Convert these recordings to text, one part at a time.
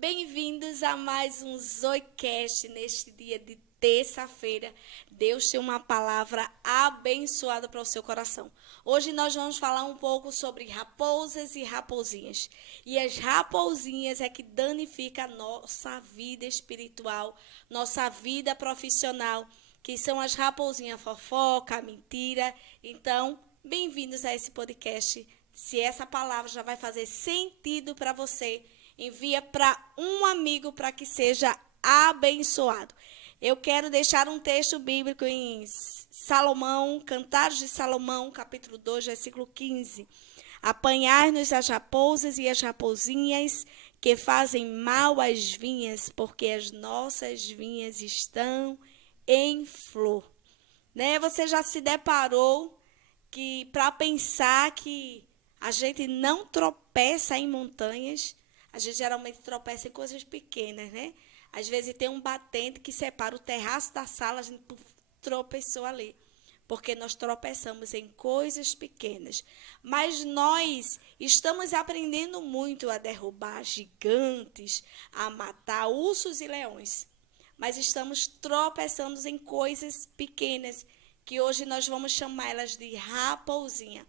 Bem-vindos a mais um Zoicast neste dia de terça-feira. Deus tem uma palavra abençoada para o seu coração. Hoje nós vamos falar um pouco sobre raposas e raposinhas. E as raposinhas é que danificam a nossa vida espiritual, nossa vida profissional, que são as raposinhas fofoca, mentira. Então, bem-vindos a esse podcast. Se essa palavra já vai fazer sentido para você, envia para um amigo para que seja abençoado. Eu quero deixar um texto bíblico em Salomão, Cantares de Salomão, capítulo 2, versículo 15. Apanhai-nos as raposas e as raposinhas que fazem mal às vinhas, porque as nossas vinhas estão em flor. Né? Você já se deparou que para pensar que a gente não tropeça em montanhas? A gente geralmente tropeça em coisas pequenas, né? Às vezes tem um batente que separa o terraço da sala, a gente tropeçou ali. Porque nós tropeçamos em coisas pequenas. Mas nós estamos aprendendo muito a derrubar gigantes, a matar ursos e leões. Mas estamos tropeçando em coisas pequenas, que hoje nós vamos chamar elas de raposinha.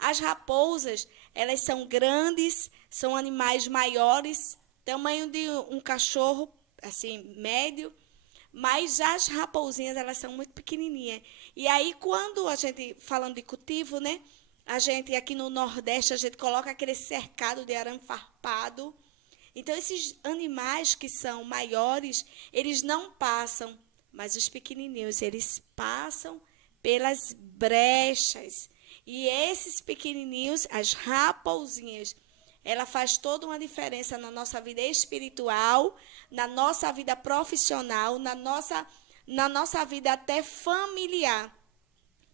As raposas, elas são grandes, são animais maiores, tamanho de um cachorro, assim, médio, mas as raposinhas, elas são muito pequenininhas. E aí, quando a gente, falando de cultivo, né, a gente, aqui no Nordeste, a gente coloca aquele cercado de arame farpado. Então, esses animais que são maiores, eles não passam, mas os pequenininhos, eles passam pelas brechas. E esses pequenininhos, as raposinhas, ela faz toda uma diferença na nossa vida espiritual, na nossa vida profissional, na nossa vida até familiar.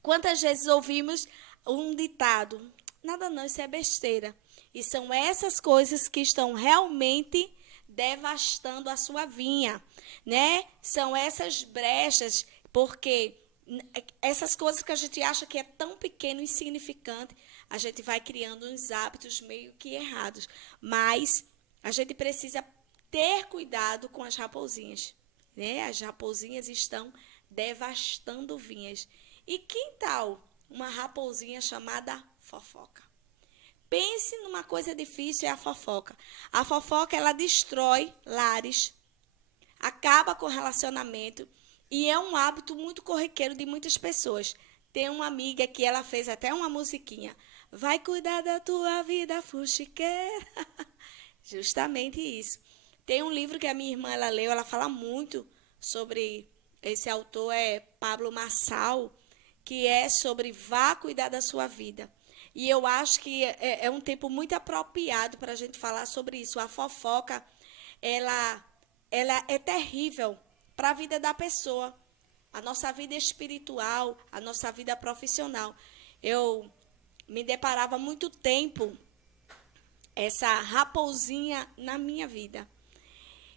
Quantas vezes ouvimos um ditado? Nada não, isso é besteira. E são essas coisas que estão realmente devastando a sua vinha, né? São essas brechas, porque essas coisas que a gente acha que é tão pequeno e insignificante, a gente vai criando uns hábitos meio que errados. Mas a gente precisa ter cuidado com as raposinhas, né? As raposinhas estão devastando vinhas. E que tal uma raposinha chamada fofoca? Pense numa coisa difícil, é a fofoca. A fofoca, ela destrói lares, acaba com o relacionamento e é um hábito muito corriqueiro de muitas pessoas. Tem uma amiga que ela fez até uma musiquinha. Vai cuidar da tua vida, fuxiqueira. Justamente isso. Tem um livro que a minha irmã ela leu, ela fala muito sobre, esse autor é Pablo Marçal, que é sobre vá cuidar da sua vida. E eu acho que é um tempo muito apropriado para a gente falar sobre isso. A fofoca, ela é terrível para a vida da pessoa, a nossa vida espiritual, a nossa vida profissional. Eu me deparava muito tempo essa raposinha na minha vida.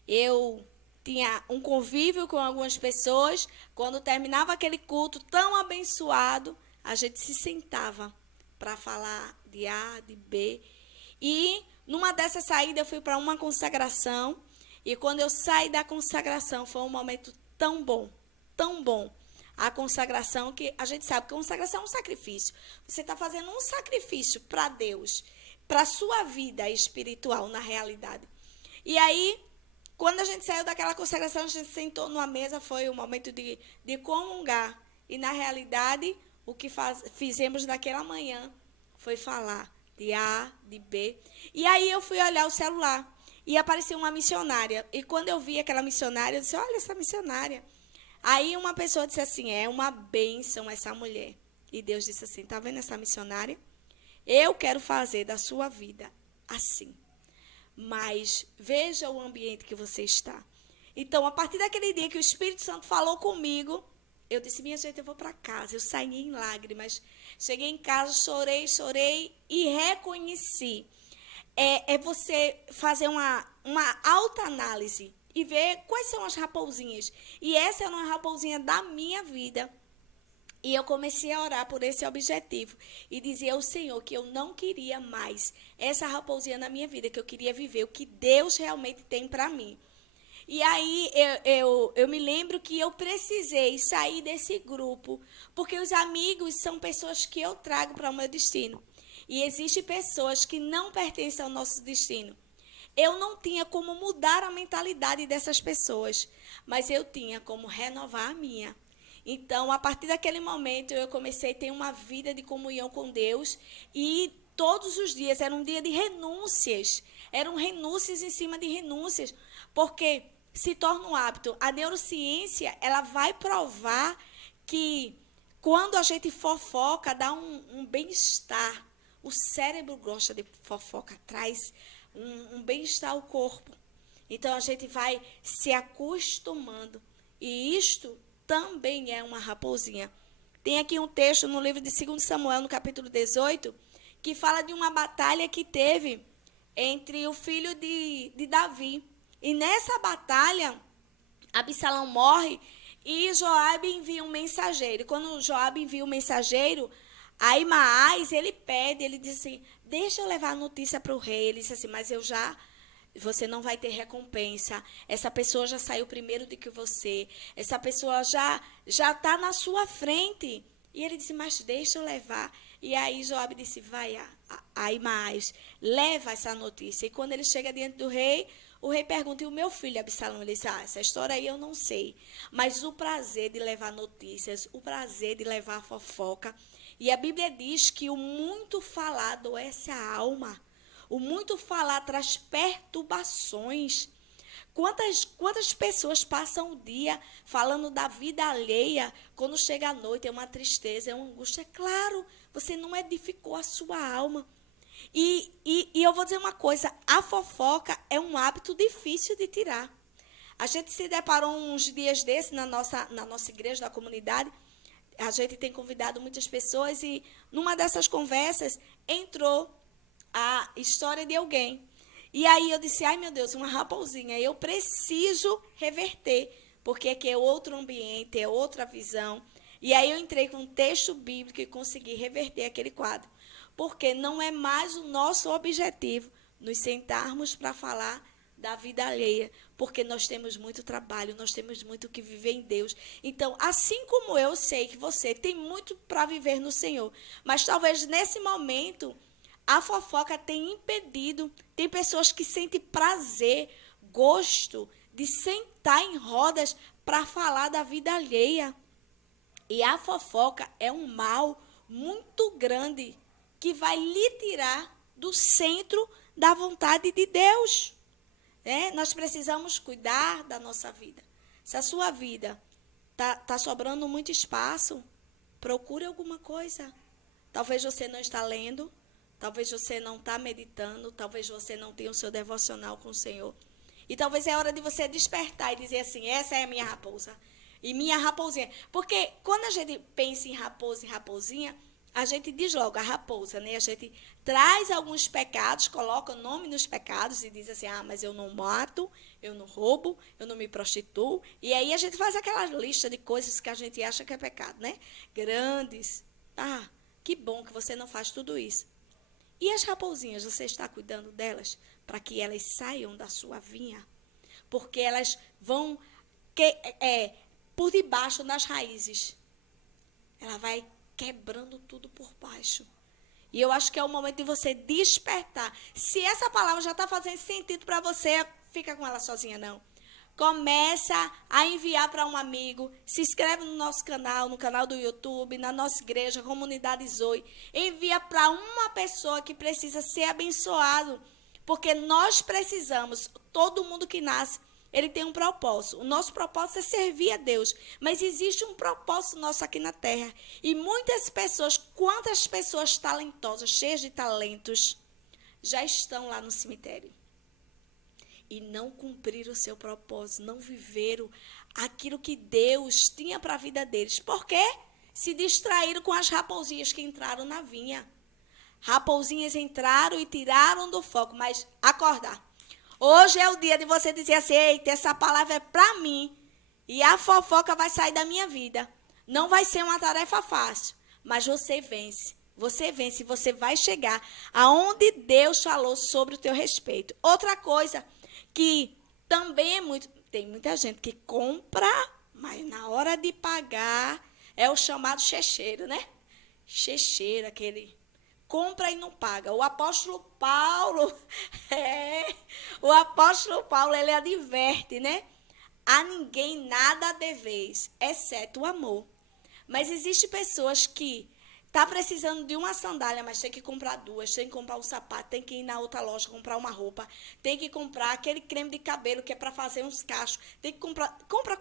Eu tinha um convívio com algumas pessoas, quando terminava aquele culto tão abençoado, a gente se sentava para falar de A, de B. E numa dessas saídas eu fui para uma consagração, e quando eu saí da consagração foi um momento tão bom, tão bom. A consagração, que a gente sabe que a consagração é um sacrifício. Você está fazendo um sacrifício para Deus, para a sua vida espiritual, na realidade. E aí, quando a gente saiu daquela consagração, a gente sentou numa mesa, foi o momento de comungar. E, na realidade, o que fizemos naquela manhã foi falar de A, de B. E aí eu fui olhar o celular e apareceu uma missionária. E quando eu vi aquela missionária, eu disse, olha essa missionária. Aí uma pessoa disse assim, é uma bênção essa mulher. E Deus disse assim, tá vendo essa missionária? Eu quero fazer da sua vida assim. Mas veja o ambiente que você está. Então, a partir daquele dia que o Espírito Santo falou comigo, eu disse, minha gente, eu vou para casa. Eu saí em lágrimas. Cheguei em casa, chorei e reconheci. É você fazer uma autoanálise e ver quais são as raposinhas. E essa é uma raposinha da minha vida. E eu comecei a orar por esse objetivo. E dizer ao Senhor que eu não queria mais essa raposinha na minha vida, que eu queria viver o que Deus realmente tem para mim. E aí eu me lembro que eu precisei sair desse grupo, porque os amigos são pessoas que eu trago para o meu destino. E existem pessoas que não pertencem ao nosso destino. Eu não tinha como mudar a mentalidade dessas pessoas, mas eu tinha como renovar a minha. Então, a partir daquele momento, eu comecei a ter uma vida de comunhão com Deus e todos os dias era um dia de renúncias. Eram renúncias em cima de renúncias, porque se torna um hábito. A neurociência, ela vai provar que quando a gente fofoca, dá um bem-estar. O cérebro gosta de fofoca, traz um bem-estar ao corpo. Então, a gente vai se acostumando. E isto também é uma raposinha. Tem aqui um texto no livro de 2 Samuel, no capítulo 18, que fala de uma batalha que teve entre o filho de Davi. E nessa batalha, Absalão morre e Joabe envia um mensageiro. E quando Joabe envia um mensageiro, Ahimaás, ele diz assim, deixa eu levar a notícia para o rei. Ele disse assim, mas você não vai ter recompensa. Essa pessoa já saiu primeiro do que você. Essa pessoa já está na sua frente. E ele disse, mas deixa eu levar. E aí Joabe disse, vai, Ahimaás, leva essa notícia. E quando ele chega diante do rei, o rei pergunta, e o meu filho Absalão? Ele disse, essa história aí eu não sei. Mas o prazer de levar notícias, o prazer de levar fofoca. E a Bíblia diz que o muito falar adoece a alma. O muito falar traz perturbações. Quantas pessoas passam o dia falando da vida alheia, quando chega a noite é uma tristeza, é uma angústia. É claro, você não edificou a sua alma. E eu vou dizer uma coisa, a fofoca é um hábito difícil de tirar. A gente se deparou uns dias desses na nossa igreja, na comunidade. A gente tem convidado muitas pessoas e numa dessas conversas entrou a história de alguém. E aí eu disse, ai meu Deus, uma raposinha, eu preciso reverter, porque aqui é outro ambiente, é outra visão. E aí eu entrei com um texto bíblico e consegui reverter aquele quadro. Porque não é mais o nosso objetivo nos sentarmos para falar da vida alheia, porque nós temos muito trabalho, nós temos muito que viver em Deus. Então, assim como eu sei que você tem muito para viver no Senhor, mas talvez nesse momento a fofoca tenha impedido, tem pessoas que sentem prazer, gosto de sentar em rodas para falar da vida alheia. E a fofoca é um mal muito grande que vai lhe tirar do centro da vontade de Deus. Nós precisamos cuidar da nossa vida. Se a sua vida tá sobrando muito espaço, procure alguma coisa. Talvez você não está lendo, talvez você não está meditando, talvez você não tenha o seu devocional com o Senhor. E talvez é hora de você despertar e dizer assim, essa é a minha raposa. E minha raposinha. Porque quando a gente pensa em raposa e raposinha, a gente diz logo a raposa, né? A gente traz alguns pecados, coloca o nome nos pecados e diz assim, mas eu não mato, eu não roubo, eu não me prostituo. E aí a gente faz aquela lista de coisas que a gente acha que é pecado, né? Grandes. Que bom que você não faz tudo isso. E as raposinhas, você está cuidando delas para que elas saiam da sua vinha? Porque elas vão por debaixo das raízes. Ela vai quebrando tudo por baixo. E eu acho que é o momento de você despertar. Se essa palavra já está fazendo sentido para você, fica com ela sozinha, não. Começa a enviar para um amigo. Se inscreve no nosso canal, no canal do YouTube, na nossa igreja, Comunidade Zoe. Envia para uma pessoa que precisa ser abençoado. Porque nós precisamos, todo mundo que nasce, ele tem um propósito. O nosso propósito é servir a Deus. Mas existe um propósito nosso aqui na terra. E muitas pessoas, quantas pessoas talentosas, cheias de talentos, já estão lá no cemitério. E não cumpriram o seu propósito, não viveram aquilo que Deus tinha para a vida deles. Por quê? Se distraíram com as raposinhas que entraram na vinha. Raposinhas entraram e tiraram do foco. Mas acordar. Hoje é o dia de você dizer assim, eita, essa palavra é para mim. E a fofoca vai sair da minha vida. Não vai ser uma tarefa fácil, mas você vence. Você vence, você vai chegar aonde Deus falou sobre o teu respeito. Outra coisa que também tem muita gente que compra, mas na hora de pagar é o chamado checheiro, né? Checheiro, aquele compra e não paga. O apóstolo Paulo, ele adverte, né? A ninguém nada deveis, exceto o amor. Mas existem pessoas que tá precisando de uma sandália, mas tem que comprar duas, tem que comprar um sapato, tem que ir na outra loja comprar uma roupa, tem que comprar aquele creme de cabelo que é para fazer uns cachos, tem que comprar, compra,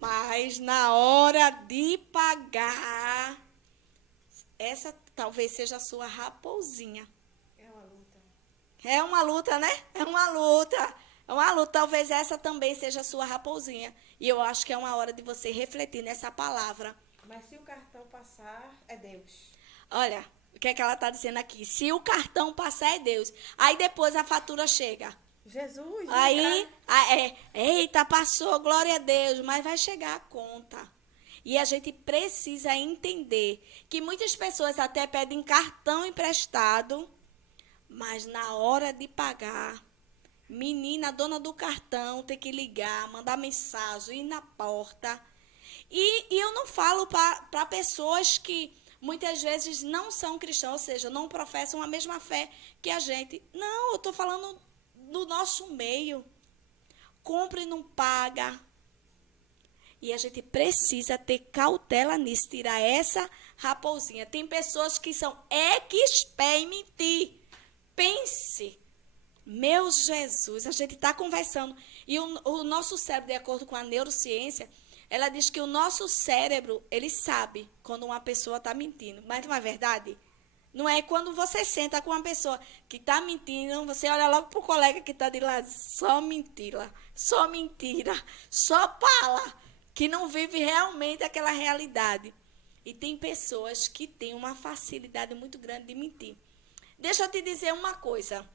mas na hora de pagar, essa talvez seja a sua raposinha. É uma luta. É uma luta, né? É uma luta. É uma luta. Talvez essa também seja a sua raposinha. E eu acho que é uma hora de você refletir nessa palavra. Mas se o cartão passar, é Deus. Olha, o que é que ela está dizendo aqui? Se o cartão passar, é Deus. Aí depois a fatura chega. Jesus, Aí, eita, passou, glória a Deus, mas vai chegar a conta. E a gente precisa entender que muitas pessoas até pedem cartão emprestado, mas na hora de pagar, menina, a dona do cartão tem que ligar, mandar mensagem, ir na porta. E eu não falo para pessoas que muitas vezes não são cristãs, ou seja, não professam a mesma fé que a gente. Não, eu estou falando do nosso meio. Compra e não paga. E a gente precisa ter cautela nisso, tirar essa raposinha. Tem pessoas que são expert em mentir. Pense. Meu Jesus, a gente está conversando. E o nosso cérebro, de acordo com a neurociência, ela diz que o nosso cérebro, ele sabe quando uma pessoa está mentindo. Mas não é verdade? Não é quando você senta com uma pessoa que está mentindo, você olha logo para o colega que está de lado, só mentira, só fala, que não vive realmente aquela realidade. E tem pessoas que têm uma facilidade muito grande de mentir. Deixa eu te dizer uma coisa,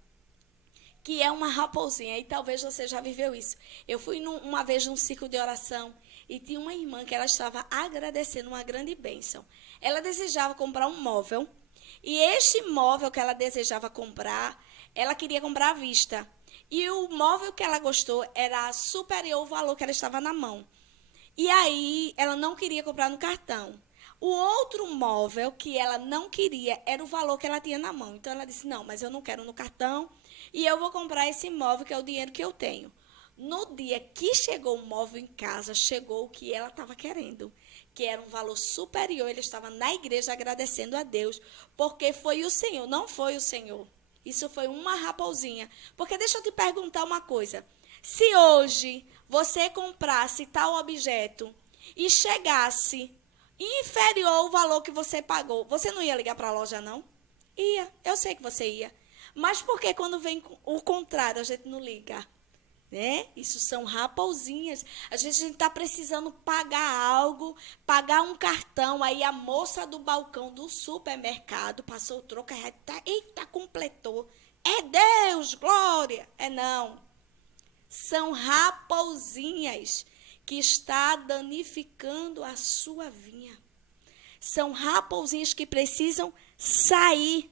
que é uma raposinha, e talvez você já viveu isso. Eu fui uma vez num ciclo de oração, e tinha uma irmã que ela estava agradecendo uma grande bênção. Ela desejava comprar um móvel, e este móvel que ela desejava comprar, ela queria comprar à vista. E o móvel que ela gostou era superior ao valor que ela estava na mão. E aí, ela não queria comprar no cartão. O outro móvel que ela não queria era o valor que ela tinha na mão. Então, ela disse, não, mas eu não quero no cartão e eu vou comprar esse móvel que é o dinheiro que eu tenho. No dia que chegou o móvel em casa, chegou o que ela estava querendo, que era um valor superior. Ele estava na igreja agradecendo a Deus, porque foi o Senhor, não foi o Senhor. Isso foi uma raposinha. Porque deixa eu te perguntar uma coisa. Se hoje você comprasse tal objeto e chegasse inferior ao valor que você pagou, você não ia ligar para a loja, não? Ia, eu sei que você ia. Mas por que quando vem o contrário a gente não liga? Né? Isso são raposinhas. Às vezes a gente está precisando pagar algo, pagar um cartão, aí a moça do balcão do supermercado passou o troco, aí tá, eita, completou. É Deus, glória. É não. São raposinhas que está danificando a sua vinha. São raposinhas que precisam sair.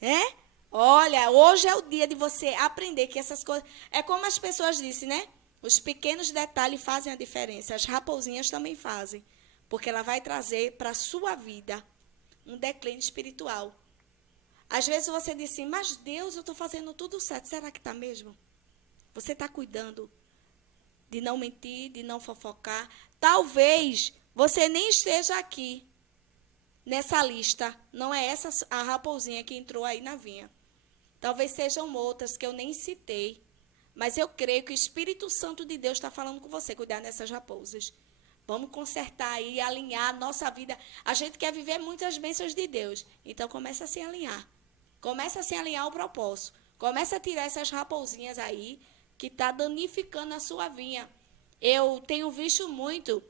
Né? Olha, hoje é o dia de você aprender que essas coisas... É como as pessoas dizem, né? Os pequenos detalhes fazem a diferença. As raposinhas também fazem. Porque ela vai trazer para a sua vida um declínio espiritual. Às vezes você diz assim, mas Deus, eu estou fazendo tudo certo. Será que está mesmo? Você está cuidando de não mentir, de não fofocar. Talvez você nem esteja aqui nessa lista. Não é essa a raposinha que entrou aí na vinha. Talvez sejam outras que eu nem citei. Mas eu creio que o Espírito Santo de Deus está falando com você, cuidar dessas raposas. Vamos consertar aí, alinhar a nossa vida. A gente quer viver muitas bênçãos de Deus. Então, começa a se alinhar. Começa a se alinhar ao propósito. Começa a tirar essas raposinhas aí que está danificando a sua vinha. Eu tenho visto muito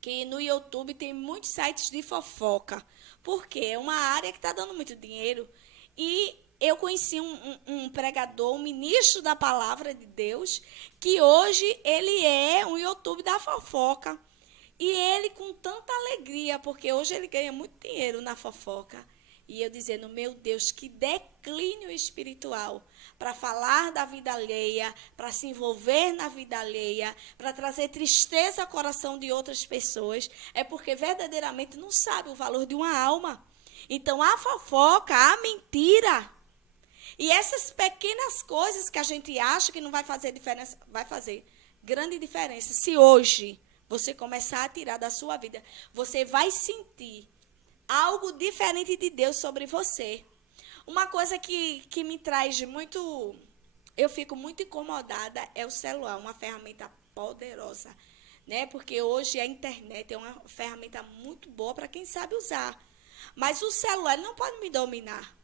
que no YouTube tem muitos sites de fofoca. Porque é uma área que está dando muito dinheiro. E eu conheci um pregador, um ministro da palavra de Deus, que hoje ele é um YouTube da fofoca. E ele com tanta alegria, porque hoje ele ganha muito dinheiro na fofoca. E eu dizendo, meu Deus, que declínio espiritual para falar da vida alheia, para se envolver na vida alheia, para trazer tristeza ao coração de outras pessoas, é porque verdadeiramente não sabe o valor de uma alma. Então, a fofoca, a mentira, e essas pequenas coisas que a gente acha que não vai fazer diferença, vai fazer grande diferença. Se hoje você começar a tirar da sua vida, você vai sentir algo diferente de Deus sobre você. Uma coisa que me traz muito... Eu fico muito incomodada é o celular, uma ferramenta poderosa, né? Porque hoje a internet é uma ferramenta muito boa para quem sabe usar. Mas o celular não pode me dominar.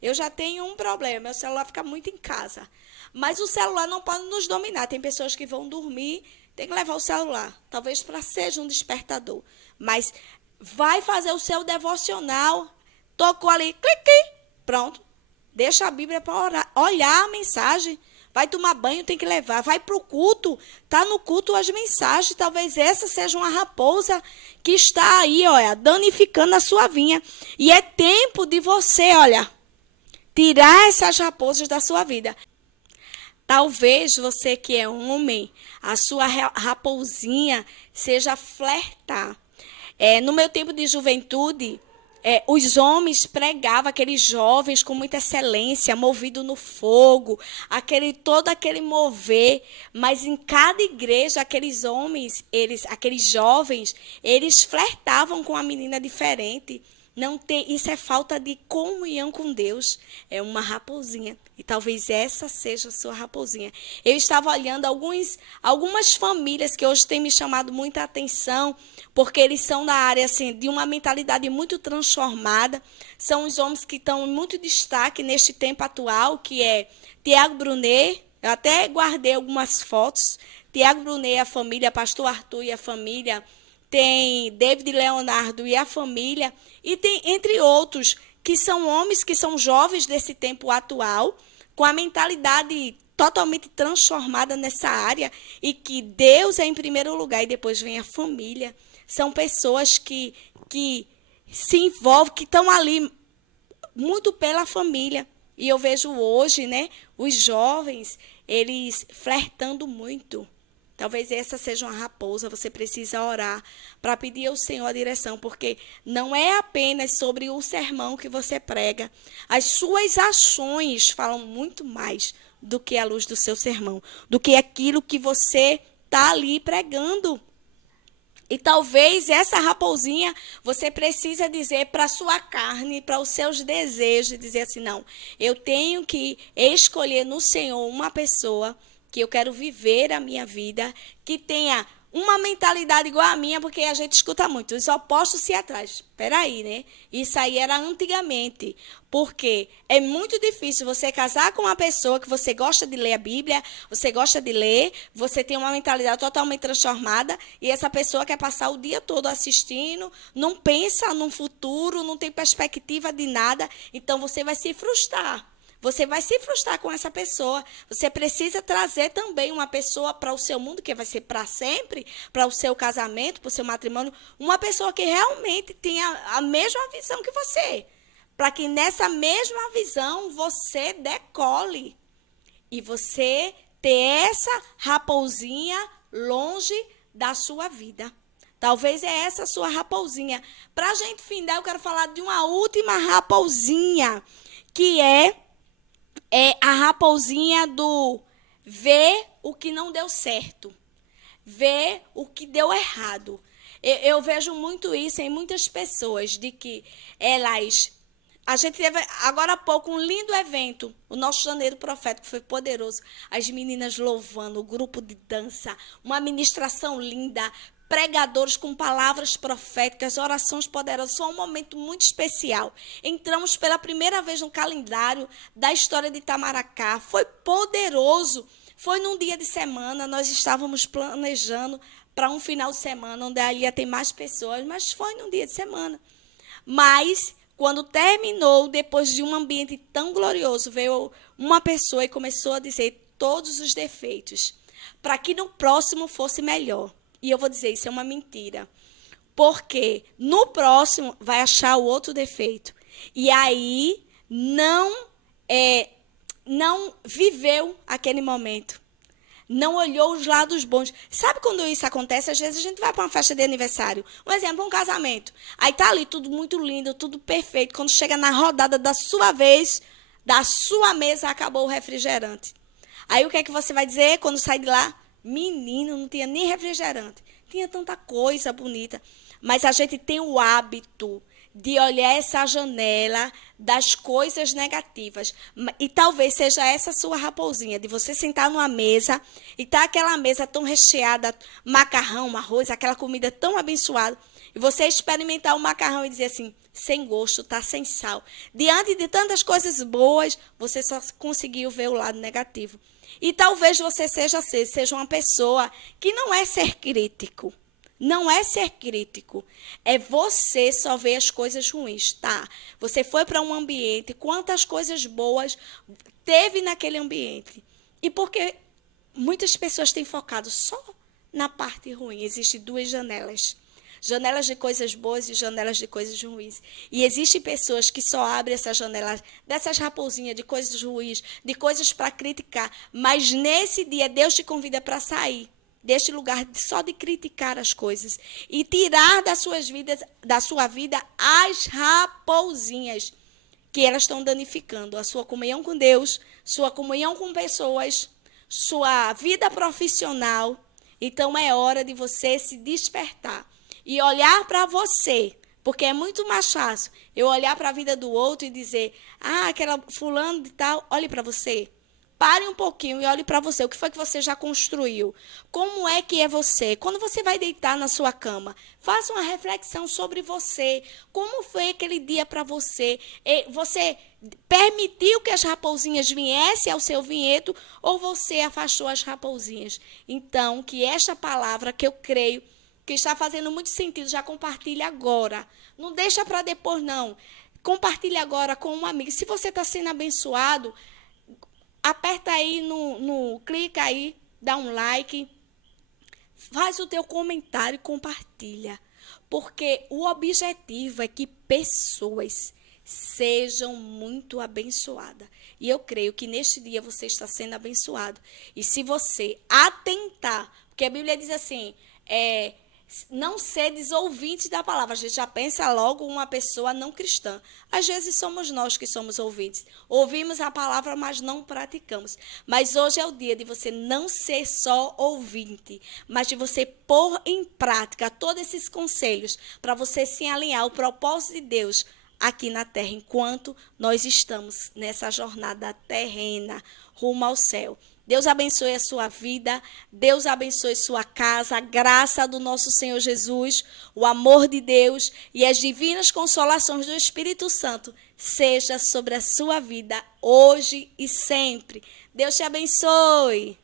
Eu já tenho um problema, meu celular fica muito em casa. Mas o celular não pode nos dominar. Tem pessoas que vão dormir, tem que levar o celular. Talvez para seja um despertador. Mas vai fazer o seu devocional. Tocou ali, clique, pronto. Deixa a Bíblia para olhar a mensagem. Vai tomar banho, tem que levar. Vai para o culto. Está no culto as mensagens. Talvez essa seja uma raposa que está aí, olha, danificando a sua vinha. E é tempo de você, olha, tirar essas raposas da sua vida. Talvez você que é homem, a sua raposinha seja flertar. No meu tempo de juventude, os homens pregavam, aqueles jovens com muita excelência, movido no fogo, todo aquele mover. Mas em cada igreja, aqueles homens, aqueles jovens, eles flertavam com uma menina diferente. Isso é falta de comunhão com Deus. É uma raposinha. E talvez essa seja a sua raposinha. Eu estava olhando algumas famílias que hoje têm me chamado muita atenção, porque eles são da área assim, de uma mentalidade muito transformada. São os homens que estão em muito destaque neste tempo atual, que é Tiago Brunet. Eu até guardei algumas fotos. Tiago Brunet e a família, Pastor Arthur e a família. Tem David Leonardo e a família. E tem, entre outros, que são homens que são jovens desse tempo atual, com a mentalidade totalmente transformada nessa área, e que Deus é em primeiro lugar e depois vem a família. São pessoas que se envolvem, que estão ali muito pela família. E eu vejo hoje, né, os jovens, eles flertando muito. Talvez essa seja uma raposa, você precisa orar para pedir ao Senhor a direção, porque não é apenas sobre o sermão que você prega. As suas ações falam muito mais do que a luz do seu sermão, do que aquilo que você está ali pregando. E talvez essa raposinha você precisa dizer para a sua carne, para os seus desejos, dizer assim, não, eu tenho que escolher no Senhor uma pessoa que eu quero viver a minha vida, que tenha uma mentalidade igual a minha, porque a gente escuta muito, os opostos se atraem. Espera aí, né? Isso aí era antigamente, porque é muito difícil você casar com uma pessoa que você gosta de ler a Bíblia, você gosta de ler, você tem uma mentalidade totalmente transformada, e essa pessoa quer passar o dia todo assistindo, não pensa no futuro, não tem perspectiva de nada, então você vai se frustrar. Você vai se frustrar com essa pessoa. Você precisa trazer também uma pessoa para o seu mundo, que vai ser para sempre, para o seu casamento, para o seu matrimônio, uma pessoa que realmente tenha a mesma visão que você, para que nessa mesma visão você decole e você ter essa raposinha longe da sua vida. Talvez é essa a sua raposinha. Para a gente findar, eu quero falar de uma última raposinha, que é a raposinha do ver o que não deu certo, ver o que deu errado. Eu vejo muito isso em muitas pessoas, de que elas... A gente teve agora há pouco um lindo evento, o nosso Janeiro Profético foi poderoso. As meninas louvando, o grupo de dança, uma ministração linda, pregadores com palavras proféticas, orações poderosas. Foi um momento muito especial. Entramos pela primeira vez no calendário da história de Itamaracá. Foi poderoso. Foi num dia de semana, nós estávamos planejando para um final de semana, onde ali ia ter mais pessoas, mas foi num dia de semana. Mas, quando terminou, depois de um ambiente tão glorioso, veio uma pessoa e começou a dizer todos os defeitos, para que no próximo fosse melhor. E eu vou dizer, isso é uma mentira. Porque no próximo vai achar o outro defeito. E aí não viveu aquele momento. Não olhou os lados bons. Sabe quando isso acontece? Às vezes a gente vai para uma festa de aniversário. Um exemplo, um casamento. Aí tá ali tudo muito lindo, tudo perfeito. Quando chega na rodada da sua vez, da sua mesa, acabou o refrigerante. Aí o que é que você vai dizer quando sai de lá? Menino, não tinha nem refrigerante. Tinha tanta coisa bonita. Mas a gente tem o hábito de olhar essa janela das coisas negativas. E talvez seja essa sua raposinha, de você sentar numa mesa e tá aquela mesa tão recheada, macarrão, arroz, aquela comida tão abençoada, e você experimentar o macarrão e dizer assim, sem gosto, tá sem sal. Diante de tantas coisas boas, você só conseguiu ver o lado negativo. E talvez você seja uma pessoa que não é ser crítico. Não é ser crítico, é você só ver as coisas ruins, tá? Você foi para um ambiente, quantas coisas boas teve naquele ambiente. E porque muitas pessoas têm focado só na parte ruim. Existem duas janelas. Janelas de coisas boas e janelas de coisas ruins. E existem pessoas que só abrem essa janela dessas raposinhas de coisas ruins, de coisas para criticar. Mas nesse dia, Deus te convida para sair deste lugar só de criticar as coisas e tirar da sua vida as raposinhas que elas estão danificando a sua comunhão com Deus, sua comunhão com pessoas, sua vida profissional. Então é hora de você se despertar e olhar para você, porque é muito mais fácil eu olhar para a vida do outro e dizer, aquela fulano de tal, olhe para você. Pare um pouquinho e olhe para você. O que foi que você já construiu? Como é que é você? Quando você vai deitar na sua cama, faça uma reflexão sobre você. Como foi aquele dia para você? Você permitiu que as raposinhas viessem ao seu vinhedo ou você afastou as raposinhas? Então, que esta palavra que eu creio que está fazendo muito sentido, já compartilhe agora. Não deixa para depois, não. Compartilhe agora com um amigo. Se você está sendo abençoado, aperta aí clica aí, dá um like, faz o teu comentário e compartilha. Porque o objetivo é que pessoas sejam muito abençoadas. E eu creio que neste dia você está sendo abençoado. E se você atentar, porque a Bíblia diz assim, não sedes ouvintes da palavra. A gente já pensa logo uma pessoa não cristã. Às vezes somos nós que somos ouvintes. Ouvimos a palavra, mas não praticamos. Mas hoje é o dia de você não ser só ouvinte, mas de você pôr em prática todos esses conselhos para você se alinhar ao propósito de Deus aqui na terra, enquanto nós estamos nessa jornada terrena rumo ao céu. Deus abençoe a sua vida, Deus abençoe sua casa, a graça do nosso Senhor Jesus, o amor de Deus e as divinas consolações do Espírito Santo seja sobre a sua vida hoje e sempre. Deus te abençoe.